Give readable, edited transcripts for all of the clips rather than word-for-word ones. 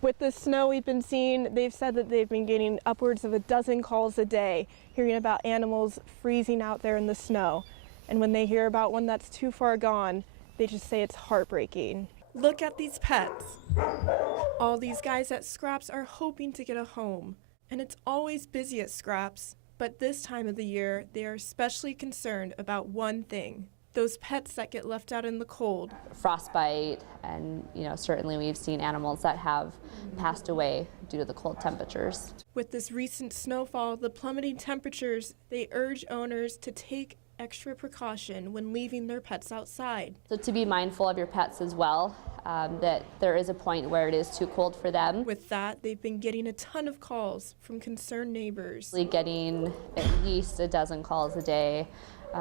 With the snow we've been seeing, they've said that they've been getting upwards of a dozen calls a day, hearing about animals freezing out there in the snow. And when they hear about one that's too far gone, they just say it's heartbreaking. Look at these pets. All these guys at Scraps are hoping to get a home. And it's always busy at Scraps. But this time of the year, they are especially concerned about one thing: those pets that get left out in the cold. Frostbite, and certainly we've seen animals that have passed away due to the cold temperatures. With this recent snowfall, the plummeting temperatures, they urge owners to take extra precaution when leaving their pets outside. So to be mindful of your pets as well, that there is a point where it is too cold for them. With that, they've been getting a ton of calls from concerned neighbors. Getting at least a dozen calls a day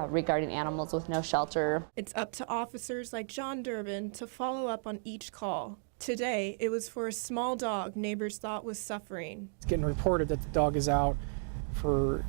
regarding animals with no shelter. It's up to officers like John Durbin to follow up on each call. Today, it was for a small dog neighbors thought was suffering. It's getting reported that the dog is out for,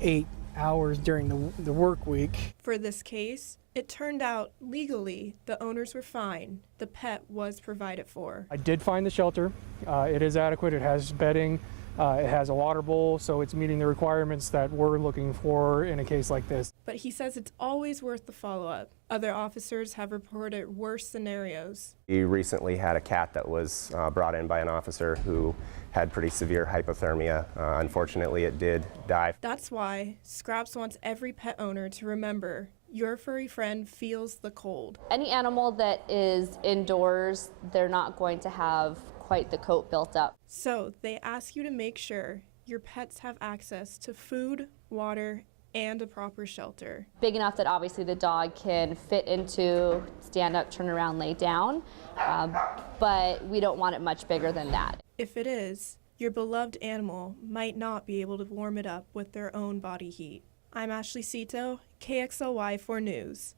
8 hours during the work week. For this case, it turned out legally the owners were fine. The pet was provided for. I did find the shelter. It is adequate. It has bedding. It has a water bowl, so it's meeting the requirements that we're looking for in a case like this. But he says it's always worth the follow-up. Other officers have reported worse scenarios. We recently had a cat that was brought in by an officer who had pretty severe hypothermia. Unfortunately, it did die. That's why Scraps wants every pet owner to remember your furry friend feels the cold. Any animal that is indoors, they're not going to have quite the coat built up. So they ask you to make sure your pets have access to food, water, and a proper shelter. Big enough that obviously the dog can fit into, stand up, turn around, lay down, but we don't want it much bigger than that. If it is, your beloved animal might not be able to warm it up with their own body heat. I'm Ashley Cito, KXLY4 News.